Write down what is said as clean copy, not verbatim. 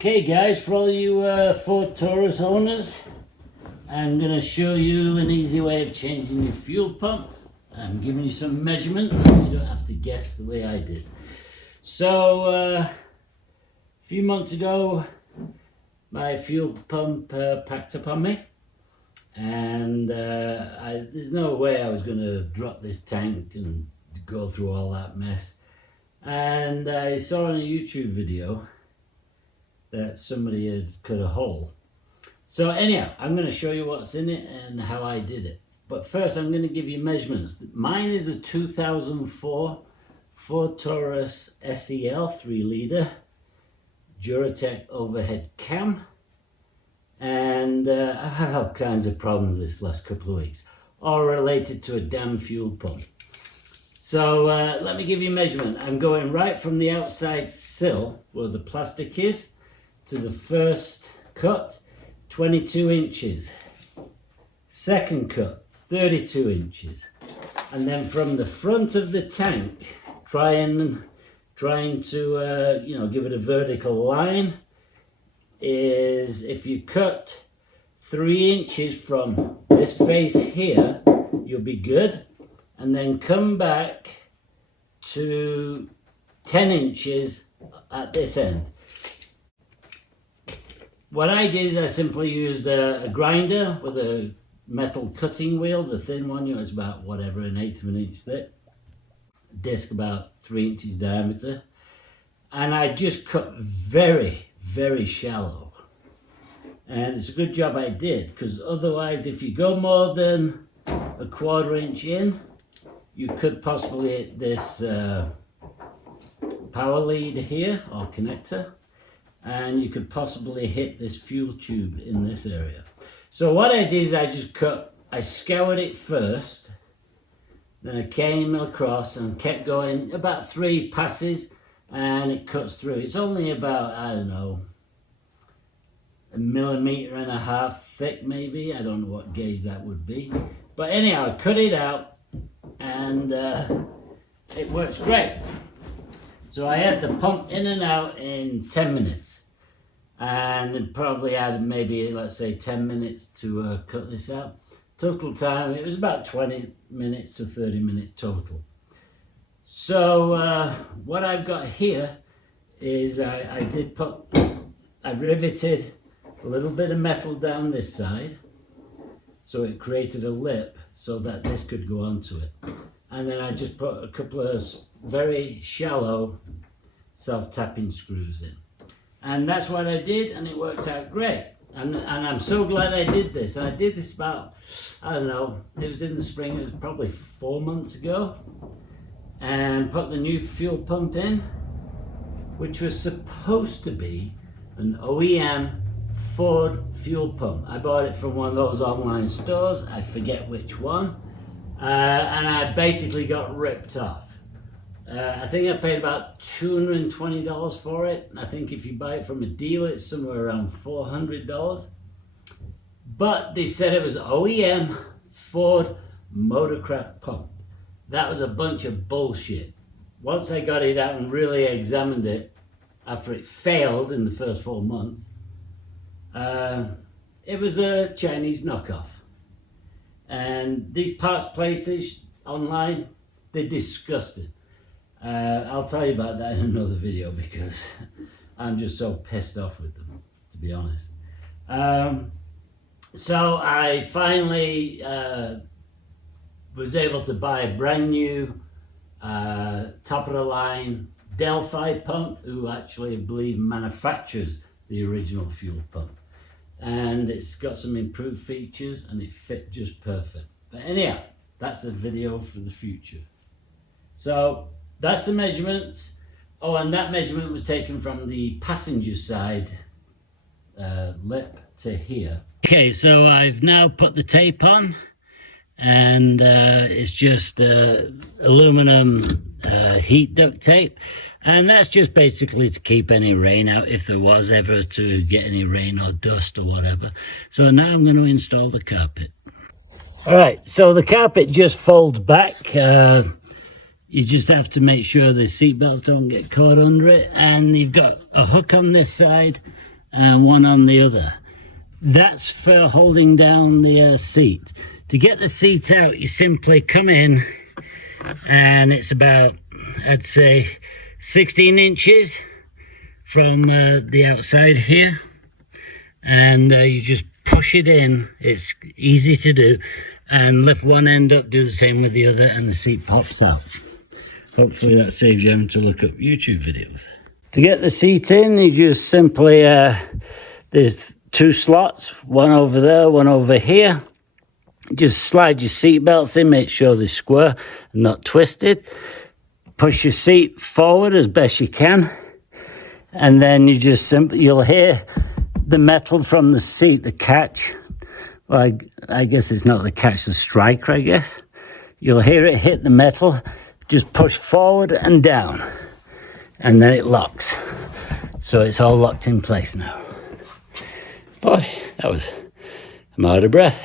Okay guys, for all you Ford Taurus owners, I'm going to show you an easy way of changing your fuel pump. I'm giving you some measurements so you don't have to guess the way I did. So a few months ago my fuel pump packed up on me, and there's no way I was going to drop this tank and go through all that mess. And I saw in a YouTube video that somebody had cut a hole. So anyhow, I'm going to show you what's in it and how I did it. But first I'm going to give you measurements. Mine is a 2004 Ford Taurus SEL 3-litre Duratec overhead cam. And I've had all kinds of problems this last couple of weeks, all related to a damn fuel pump. So let me give you a measurement. I'm going right from the outside sill where the plastic is to the first cut, 22 inches. Second cut, 32 inches. And then from the front of the tank, trying to give it a vertical line, is if you cut 3 inches from this face here, you'll be good. And then come back to 10 inches at this end. What I did is I simply used a grinder with a metal cutting wheel, the thin one, it's about whatever, 1/8 of an inch thick, disc about 3 inches diameter, and I just cut very, very shallow. And it's a good job I did, because otherwise if you go more than a 1/4 inch in, you could possibly hit this power lead here, or connector, and you could possibly hit this fuel tube in this area. So what I did is I scoured it first, then I came across and kept going about 3 passes, and it cuts through. It's only about, I don't know, 1.5 millimeters thick maybe. I don't know what gauge that would be. But anyhow, I cut it out, and it works great. So I had the pump in and out in 10 minutes. And it probably had maybe, let's say, 10 minutes to cut this out. Total time, it was about 20 minutes to 30 minutes total. So what I've got here is I riveted a little bit of metal down this side, so it created a lip so that this could go onto it. And then I just put a couple of very shallow self-tapping screws in. And that's what I did, and it worked out great. And I'm so glad I did this. I did this about, I don't know, it was in the spring, it was probably 4 months ago. And put the new fuel pump in, which was supposed to be an OEM Ford fuel pump. I bought it from one of those online stores, I forget which one. And I basically got ripped off. I think I paid about $220 for it. I think if you buy it from a dealer, it's somewhere around $400. But they said it was OEM Ford Motorcraft pump. That was a bunch of bullshit. Once I got it out and really examined it, after it failed in the first 4 months, it was a Chinese knockoff. And these parts places online, they're disgusting. I'll tell you about that in another video, because I'm just so pissed off with them, to be honest. So I finally was able to buy a brand new top of the line Delphi pump, who actually, I believe, manufactures the original fuel pump. And it's got some improved features, and it fit just perfect. But anyhow, that's a video for the future. So that's the measurements. Oh, and that measurement was taken from the passenger side lip to here. Okay, so I've now put the tape on, and it's just aluminum heat duct tape. And that's just basically to keep any rain out, if there was ever to get any rain or dust or whatever. So now I'm going to install the carpet. All right, so the carpet just folds back. You just have to make sure the seat belts don't get caught under it. And you've got a hook on this side and one on the other. That's for holding down the seat. To get the seat out, you simply come in, and it's about, I'd say, 16 inches from the outside here, and you just push it in. It's easy to do, and lift one end up, do the same with the other, and the seat pops out. Hopefully that saves you having to look up YouTube videos. To get the seat in, you just simply, there's 2 slots, one over there, one over here. Just slide your seat belts in, make sure they're square and not twisted. Push your seat forward as best you can, and then you just simply, you'll hear the metal from the seat, the catch. Well, I guess it's not the catch, the striker, I guess. You'll hear it hit the metal. Just push forward and down, and then it locks. So it's all locked in place now. Boy, I'm out of breath.